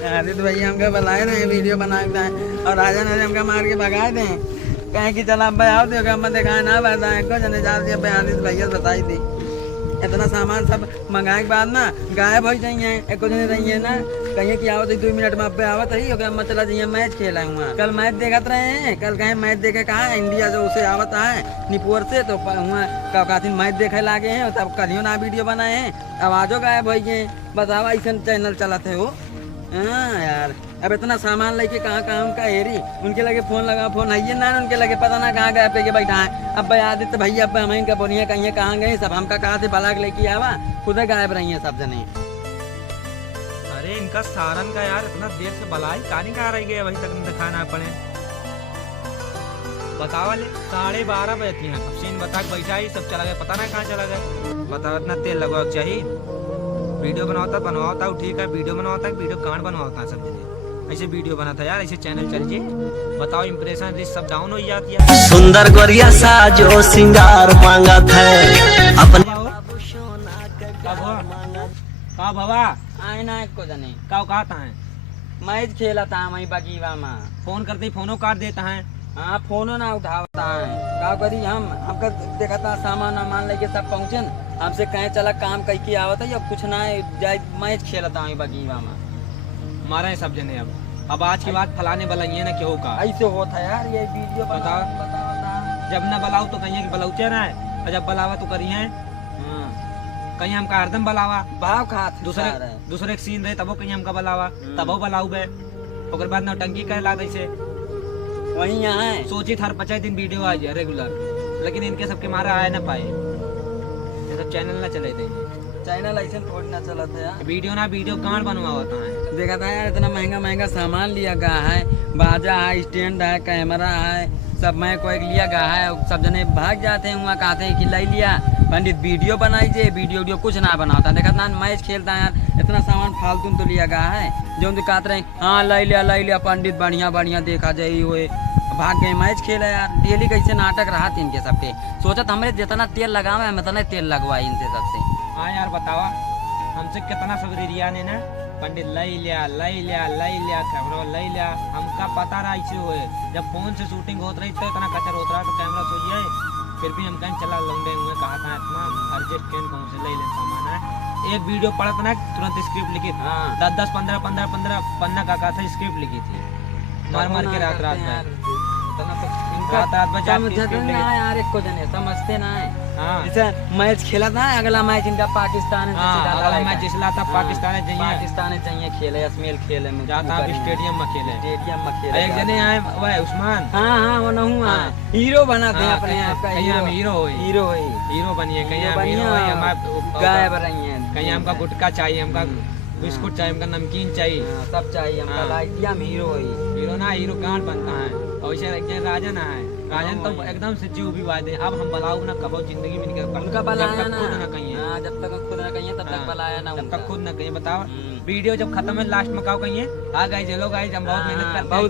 आदित्य भैया हमका बुलाए रहे वीडियो बनाते हैं और राजा ने हमका मार के भगाए थे। कहें कि चला अब आओ देखो हम दिखाए ना बताए को जने जा दिया आदित्य भैया बताई थी। इतना सामान सब मंगाए के बाद ना गायब हो जाइए एक दिन रही है ना कहीं कि आओ तो 2 मिनट में अब आवत ही मैं चला जाइए मैच खेला हुआ। कल मैच देखत रहे हैं कल कहे मैच देखे कहा इंडिया जो उसे आवत है निपुर से तो हुआ काफी मैच देखे लागे हैं तब कलियो ना वीडियो बनाए हैं आवाजों गायब हो गए। बतावा ऐसा चैनल चलाते हो। हाँ यार अब इतना सामान लेके कहाँ कहाँ उनका हेरी उनके लगे फोन लगा फोन है ना उनके लगे पता ना कहाँ गए पे के बैठा है। अब भाई आदित्य भैया अब हम इनका बोलिए कहीं कहाँ गए सब हमका कहाँ से बलाक लेके आवा खुद गायब रही है सब जने। अरे इनका सारन का यार इतना देर से बलाई कहानी कहाँ रह गई वही तक दिखाना पड़े। बताओ वाले 12:30 बजे थी अब सीन बता के बैठा ही सब चला गया पता ना कहाँ चला गया। बताओ इतना तेल लगवा चाहिए वीडियो बनवाता हूँ ठीक है वीडियो बनवाता है वीडियो कहाँ बनवाता है सब जगह ऐसे वीडियो बनाता यार ऐसे चैनल चल जी। बताओ इम्प्रेशन रिच सब डाउन हो जाती है। सुंदर गोरिया साजो सिंगार मांगा था अपन का भवा आए ना को जने का कहा था मैच खेला था वही बगीवा में फोन करते फोनो काट देता है। हाँ फोनो ना उठाता है का करी हम हमका देखा था सामान वामान लेके सब पहुँचे हमसे कहे चला काम कहीं की आवत है अब कुछ ना जाए मैच खेला था वही बगीवा में मारा है सब जने अब आज की बात फलाने बलाइए ना क्यों का ऐसे होता है यार ये वीडियो बताओ जब न बलाऊ तो कहीं बलाउचे ना है और जब बलावा तो करी है कहीं हमका हरदम बलावा भाव खात दूसरे सीन रहे तबो कहीं हमका बलावा तबो बलाऊ बे ओकर बाद नौटंकी कह ला से वही यहाँ है सोची हर 50 दिन वीडियो आ जाए रेगुलर लेकिन इनके सबके मारा आए ना पाए ये सब चैनल ना चले थे चैनल ऐसे थोड़ी ना चला था यार वीडियो कहाँ बनवा होता है। देखा था यार इतना महंगा सामान लिया गया है बाजा है स्टैंड है कैमरा है सब मैं कोई लिया गया है सब जने भाग जाते हैं वहाँ कहते हैं कि ले लिया पंडित वीडियो बनाई जे वीडियो कुछ ना बनाता देखा ना मैच खेलता है यार इतना सामान फालतू तो लिया गया है जो कहते रहे हाँ ले लिया पंडित बढ़िया देखा जाए हुए भाग गए मैच खेला यार डेली कैसे नाटक रहा थी इनके सबके सोचत हमरे जितना तेल लगावे हम इतना तेल लगवाई इनसे सबसे। हाँ यार बतावा हमसे कितना सब रिया ने ना पंडित ले लिया कैमरा ले लिया हमका पता रहा ऐसे हुए जब फोन से शूटिंग होत रही तो इतना कचर होता रहा तो कैमरा सोचिए फिर भी हम कहीं चला लौंडे हुए कहा था इतना अर्जेंट ट्रेन कहूँ से ले सामान है। एक वीडियो पढ़ा था ना तुरंत स्क्रिप्ट लिखी थी 10 15 पन्ना का था स्क्रिप्ट लिखी थी मार के रात यार एक को जने समझते ना है। जैसे मैच खेला था अगला मैच इनका पाकिस्तान अगला मैच जिसला था पाकिस्तान चाहिए खेले असमेल खेले जाता स्टेडियम में खेले एक जने आए वह उस्मान हाँ वो न हुआ हीरो बनाते हैं अपने आप का हीरो बनिए कहीं गायब रही है कहीं हमका गुटखा चाहिए हमका बिस्कुट चाहिए हमका नमकीन चाहिए सब चाहिए हमका लाइट हम हीरो गांड बनता है और वैसे राजन है राजन तो एकदम से जीव भी वादे अब हम बलाऊ ना कबो जिंदगी में नहीं उनका बलाया ना कहीं जब तक खुद ना कहीं तब तक बलाया ना जब तक खुद ना कहीं बताओ वीडियो जब खत्म है लास्ट में काओ कहिए आ गए चलो गाइस हम बहुत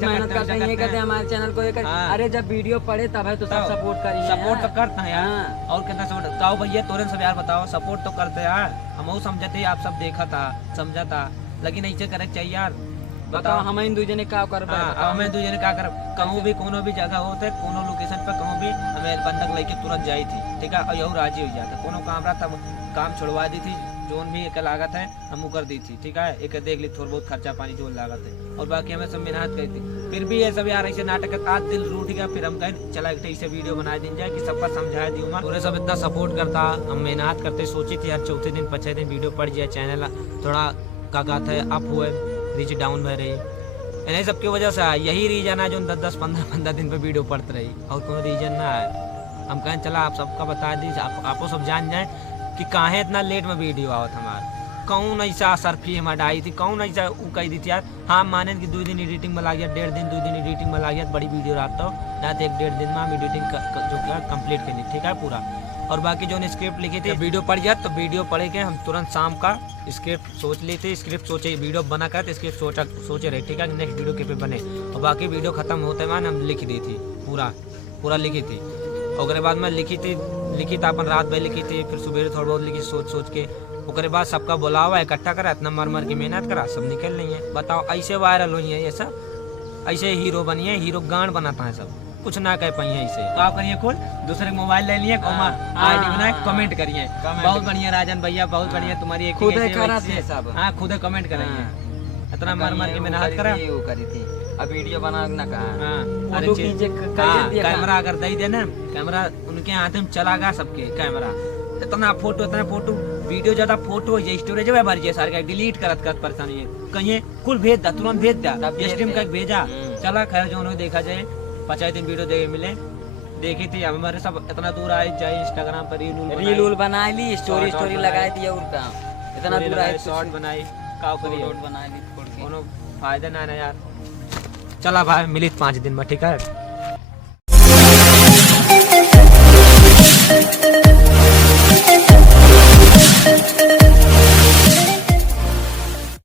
मेहनत करते हैं कहते हैं हमारे चैनल को अरे जब वीडियो पड़े तब है तो सब सपोर्ट करिए सपोर्ट तो करता है यार और कितना सपोर्ट काओ भैया तोरे सब यार बताओ सपोर्ट तो करते यार हम समझते आप सब देखा था समझा था लेकिन ऐसे करे चाहिए यार बताओ हम इन दूजने का कर हमें दूजने का कर कहूँ भी कोनो भी जगह होते कोनो लोकेशन पे कहूँ भी हमें बंदक लेके तुरंत जाई थी ठीक है और यही राजी हो जाता कोनो काम रहा तब काम छोड़वा दी थी जोन भी एक लागत है हम कर दी थी ठीक है एक देख ली थोड़ा बहुत खर्चा पानी जो लागत है और बाकी हमें सब मेहनत करी थी फिर भी ये सब यार ऐसे नाटक आज दिल रूठ गया फिर हम कहें चला ऐसे वीडियो बना दी जाए कि सबका समझा दी पूरे सब इतना सपोर्ट करता हम मेहनत करते सोची थी हर चौथे दिन 5 दिन वीडियो पड़ जाए चैनल थोड़ा का गाता है अप हुए रीच डाउन में रही इन्हीं सबकी वजह से यही रीजन है जो 10-15 दिन पे वीडियो पड़ते रही और कोई रीजन ना है। हम कहें चला आप सबका बता दीजिए आपको सब जान जाए कि काहे इतना लेट में वीडियो आवत हमारा कौन ऐसा सरफी हमारा आई थी कौन ऐसा वो कही दी थी यार हाँ माने कि 2 दिन एडिटिंग में लग गया 1.5 दिन 2 दिन एडिटिंग में लग गया बड़ी वीडियो रहता हो ना तो 1-1.5 दिन में हम एडिटिंग जो क्या कंप्लीट करनी ठीक है पूरा और बाकी जो स्क्रिप्ट लिखी थी वीडियो पढ़ जाए तो वीडियो पढ़े के हम तुरंत शाम का स्क्रिप्ट सोच ली थी स्क्रिप्ट सोचे वीडियो बना कर तो स्क्रिप्ट सोचे रहे ठीक है नेक्स्ट वीडियो के पे बने और बाकी वीडियो खत्म होते मान हम लिख दी थी पूरा लिखी थी और बाद में लिखी था अपन रात भर लिखी थी फिर सुबह थोड़ा बहुत लिखी सोच के ओकरे बाद सबका बुलावा इकट्ठा करा, इतना मर की मेहनत करा, सब निकल रही है। बताओ ऐसे वायरल हुई है ये सब, ऐसे हीरो बनिए, हीरो गांड बनाता है सब, कुछ ना कह पाइए ऐसे। तो आप करिए खुद दूसरे मोबाइल ले लिए, आईडी बनाए, कमेंट करिए बहुत बढ़िया राजन भैया, बहुत बढ़िया तुम्हारी एक खुद सब। हाँ खुद कमेंट करेंगे, इतना मर के मेहनत करा करी थी। अब वीडियो बना ना कहा हाँ, कैमरा अगर दे दे ना, कैमरा उनके हाथ में चला गया सबके कैमरा, इतना फोटो वीडियो ज्यादा फोटो ये स्टोरेज है भर जे सारे डिलीट करत परेशानी है, कहीं कुल भेज दा, तुरंत भेज दा, स्ट्रीम का भेजा। चला खैर जो उन्होंने देखा जाए 5 दिन वीडियो देखे मिले, देखी थी हमारे सब इतना दूर आए जाए, इंस्टाग्राम पर रील बना ली, स्टोरी लगाई थी, और का इतना दूर आए, शॉर्ट बनाई, का करिए बना ली, कोनो फायदा ना यार। चला भाई मिली 5 दिन में, ठीक है।